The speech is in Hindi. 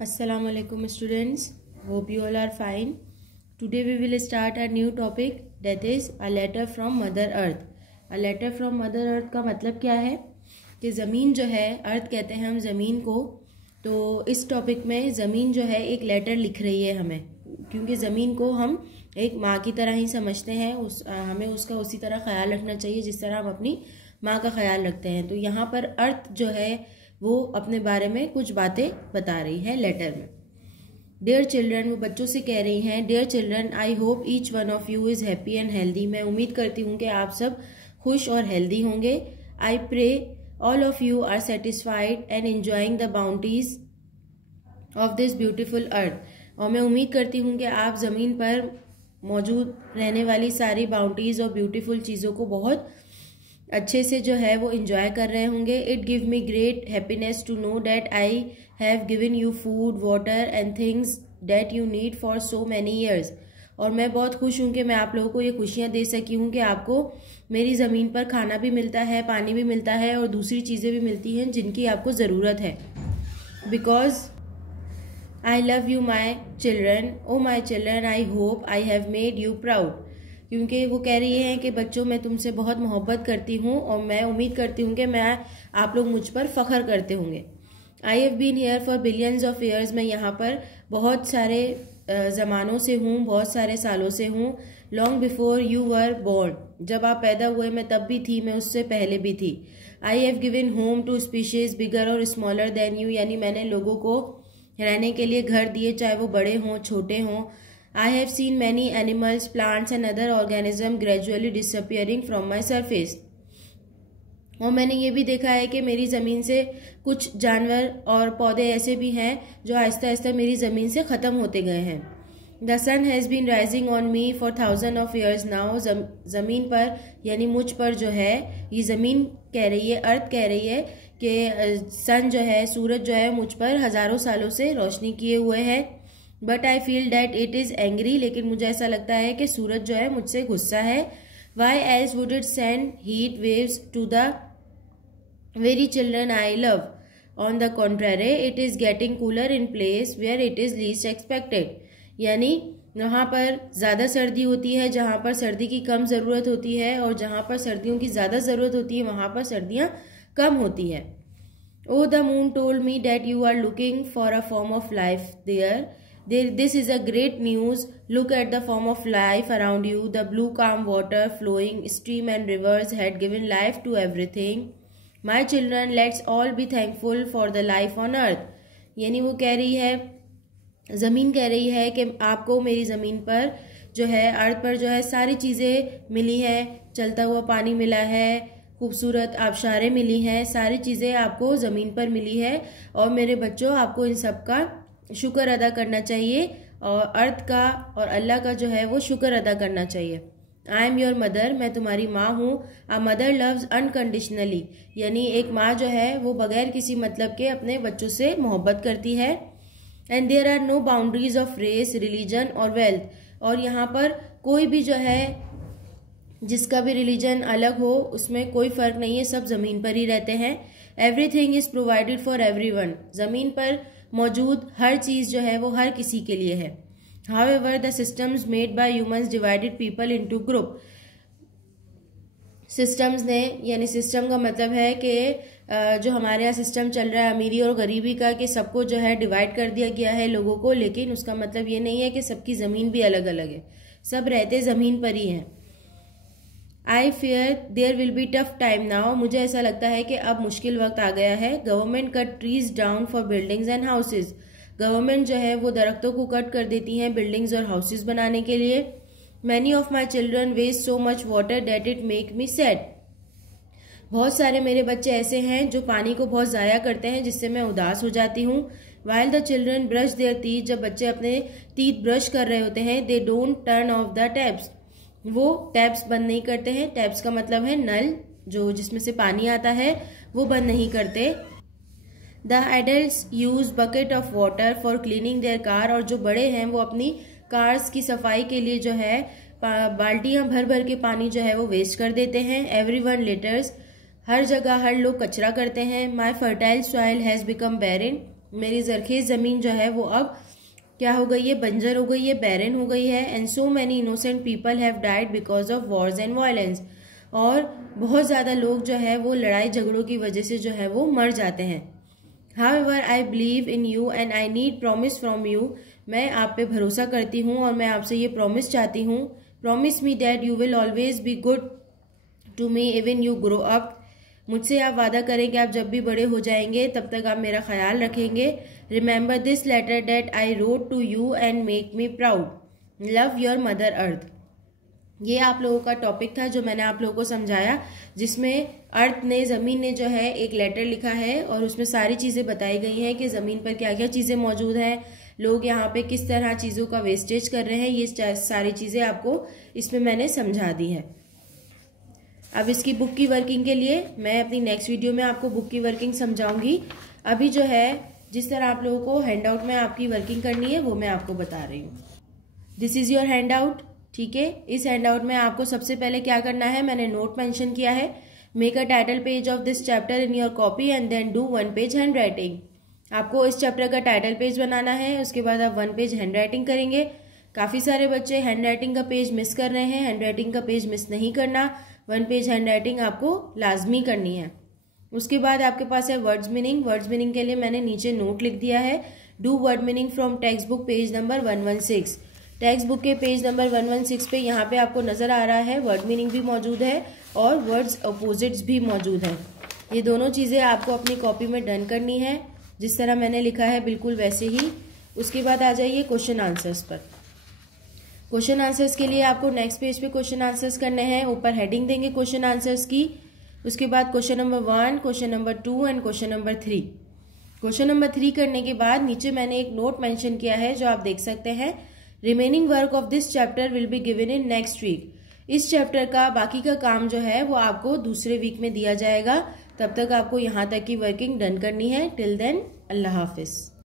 Assalamu alaikum students. Hope you all are fine. Today we will start a new topic, that is a letter from Mother Earth. A letter from Mother Earth का मतलब क्या है कि ज़मीन जो है, अर्थ कहते हैं हम ज़मीन को, तो इस टॉपिक में ज़मीन जो है एक लेटर लिख रही है हमें, क्योंकि ज़मीन को हम एक माँ की तरह ही समझते हैं। हमें उसका उसी तरह ख्याल रखना चाहिए जिस तरह हम अपनी माँ का ख्याल रखते हैं। तो यहाँ पर अर्थ जो है वो अपने बारे में कुछ बातें बता रही है लेटर में। डियर चिल्ड्रन, वो बच्चों से कह रही हैं, dear children, I hope each one of you is happy and healthy. मैं उम्मीद करती हूँ कि आप सब खुश और हेल्दी होंगे। I pray all of you are satisfied and enjoying the bounties of this beautiful earth. और मैं उम्मीद करती हूँ कि आप ज़मीन पर मौजूद रहने वाली सारी बाउंटीज और ब्यूटीफुल चीज़ों को बहुत अच्छे से जो है वो इंजॉय कर रहे होंगे। It give me great happiness to know that I have given you food, water and things that you need for so many years. और मैं बहुत खुश हूँ कि मैं आप लोगों को ये खुशियाँ दे सकी हूँ कि आपको मेरी ज़मीन पर खाना भी मिलता है, पानी भी मिलता है और दूसरी चीज़ें भी मिलती हैं जिनकी आपको ज़रूरत है। Because I love you my children, oh my children, I hope I have made you proud. क्योंकि वो कह रही हैं कि बच्चों, मैं तुमसे बहुत मोहब्बत करती हूँ और मैं उम्मीद करती हूँ कि आप लोग मुझ पर फ़ख्र करते होंगे। I have been here for billions of years, मैं यहाँ पर बहुत सारे ज़मानों से हूँ, बहुत सारे सालों से हूँ। Long before you were born, जब आप पैदा हुए मैं तब भी थी, मैं उससे पहले भी थी। I have given home to species bigger और स्मॉलर देन यू, यानी मैंने लोगों को रहने के लिए घर दिए, चाहे वो बड़े हों छोटे हों। I have seen many animals, plants and other organisms gradually disappearing from my surface. और मैंने ये भी देखा है कि मेरी ज़मीन से कुछ जानवर और पौधे ऐसे भी हैं जो आहिस्ता आहिस्ता मेरी ज़मीन से ख़त्म होते गए हैं। The sun has been rising on me for thousands of years now. ज़मीन पर यानी मुझ पर जो है, ये ज़मीन कह रही है, अर्थ कह रही है कि सन जो है, सूरज जो है मुझ पर हज़ारों सालों से रोशनी किए हुए है। But I feel that it is angry, लेकिन मुझे ऐसा लगता है कि सूरज जो है मुझसे गुस्सा है। Why else would it send heat waves to the very children I love, on the contrary it is getting cooler in place where it is least expected. यानी यहाँ पर ज़्यादा सर्दी होती है जहाँ पर सर्दी की कम ज़रूरत होती है, और जहाँ पर सर्दियों की ज़्यादा ज़रूरत होती है वहाँ पर सर्दियाँ कम होती है। Oh the moon told me that you are looking for a form of life there. This is a great news. Look at the form of life around you. The blue calm water flowing stream and rivers had given life to everything. My children, let's all be thankful for the life on earth. यानी वो कह रही है, ज़मीन कह रही है कि आपको मेरी ज़मीन पर जो है, अर्थ पर जो है सारी चीज़ें मिली हैं। चलता हुआ पानी मिला है, खूबसूरत आबशारें मिली हैं, सारी चीज़ें आपको ज़मीन पर मिली है। और मेरे बच्चों, आपको इन सब का शुक्र अदा करना चाहिए और अर्थ का और अल्लाह का जो है वो शुक्र अदा करना चाहिए। आई एम योर मदर, मैं तुम्हारी माँ हूँ। अ मदर लव्स अनकंडीशनली, यानी एक माँ जो है वो बगैर किसी मतलब के अपने बच्चों से मोहब्बत करती है। And there are no boundaries of race, religion और वेल्थ। और यहाँ पर कोई भी जो है, जिसका भी रिलीजन अलग हो, उसमें कोई फ़र्क नहीं है, सब ज़मीन पर ही रहते हैं। Everything is provided for everyone, ज़मीन पर मौजूद हर चीज़ जो है वो हर किसी के लिए है। However the systems made by humans divided people into group. Systems ने, यानी सिस्टम का मतलब है कि जो हमारे यहाँ सिस्टम चल रहा है अमीरी और गरीबी का, कि सबको जो है डिवाइड कर दिया गया है लोगों को, लेकिन उसका मतलब ये नहीं है कि सबकी ज़मीन भी अलग अलग है, सब रहते ज़मीन पर ही हैं। I fear there will be tough time now, मुझे ऐसा लगता है कि अब मुश्किल वक्त आ गया है। Government cut trees down for buildings and houses, government जो है वो दरख्तों को कट कर देती हैं बिल्डिंग्स और हाउसेज बनाने के लिए। Many of my children waste so much water that it make me sad, बहुत सारे मेरे बच्चे ऐसे हैं जो पानी को बहुत ज़ाया करते हैं, जिससे मैं उदास हो जाती हूँ। While the children brush there teeth, जब बच्चे अपने टीथ ब्रश कर रहे होते हैं, they don't turn off the taps, वो टैप्स बंद नहीं करते हैं। टैप्स का मतलब है नल, जो जिसमें से पानी आता है, वो बंद नहीं करते। The adults use bucket of water for cleaning their car, और जो बड़े हैं वो अपनी कार्स की सफाई के लिए जो है बाल्टियां भर भर के पानी जो है वो वेस्ट कर देते हैं। एवरीवन लिटर्स, हर जगह हर लोग कचरा करते हैं। My fertile soil has become barren, मेरी जरखेज ज़मीन जो है वो अब क्या हो गई है, बंजर हो गई है, बैरन हो गई है। And so many innocent people have died because of Wars and violence, और बहुत ज़्यादा लोग जो है वो लड़ाई झगड़ों की वजह से जो है वो मर जाते हैं। However, I believe in you and I need promise from you. मैं आप पे भरोसा करती हूँ और मैं आपसे ये प्रॉमिस चाहती हूँ। Promise me that you will always be good to me even you grow up. मुझसे आप वादा करें कि आप जब भी बड़े हो जाएंगे तब तक आप मेरा ख्याल रखेंगे। Remember this letter that I wrote to you and make me proud. Love your mother earth. ये आप लोगों का टॉपिक था जो मैंने आप लोगों को समझाया, जिसमें अर्थ ने, ज़मीन ने जो है एक लेटर लिखा है और उसमें सारी चीज़ें बताई गई हैं कि ज़मीन पर क्या क्या चीज़ें मौजूद हैं, लोग यहाँ पे किस तरह चीज़ों का वेस्टेज कर रहे हैं, ये सारी चीज़ें आपको इसमें मैंने समझा दी है। अब इसकी बुक की वर्किंग के लिए मैं अपनी नेक्स्ट वीडियो में आपको बुक की वर्किंग समझाऊंगी। अभी जो है जिस तरह आप लोगों को हैंड आउट में आपकी वर्किंग करनी है वो मैं आपको बता रही हूँ। This is your hand out. ठीक है, इस हैंड आउट में आपको सबसे पहले क्या करना है, मैंने नोट मेंशन किया है, make a title page of this chapter in your copy and then do 1 page hand writing. आपको इस चैप्टर का टाइटल पेज बनाना है, उसके बाद आप 1 पेज हैंड राइटिंग करेंगे। काफ़ी सारे बच्चे हैंड राइटिंग का पेज मिस कर रहे हैं, हैंड राइटिंग का पेज मिस नहीं करना, 1 पेज हैंड राइटिंग आपको लाजमी करनी है। उसके बाद आपके पास है वर्ड्स मीनिंग। वर्ड्स मीनिंग के लिए मैंने नीचे नोट लिख दिया है, do word meaning from text book page number 116। Text book के पेज नंबर 116 पे यहाँ पे आपको नज़र आ रहा है वर्ड मीनिंग भी मौजूद है और वर्ड्स अपोजिट्स भी मौजूद हैं। ये दोनों चीज़ें आपको अपनी कॉपी में डन करनी है, जिस तरह मैंने लिखा है बिल्कुल वैसे ही। उसके बाद आ जाइए क्वेश्चन आंसर्स पर। क्वेश्चन आंसर्स के लिए आपको नेक्स्ट पेज पे क्वेश्चन आंसर्स करने हैं, ऊपर हेडिंग देंगे क्वेश्चन आंसर्स की। उसके बाद question number 1, question number 2 and question number 3। Question number 3 करने के बाद नीचे मैंने एक नोट मेंशन किया है जो आप देख सकते हैं, remaining work of this chapter will be given in next week. इस चैप्टर का बाकी का काम जो है वो आपको दूसरे वीक में दिया जाएगा। तब तक आपको यहाँ तक की वर्किंग डन करनी है। टिल देन अल्लाह हाफिज।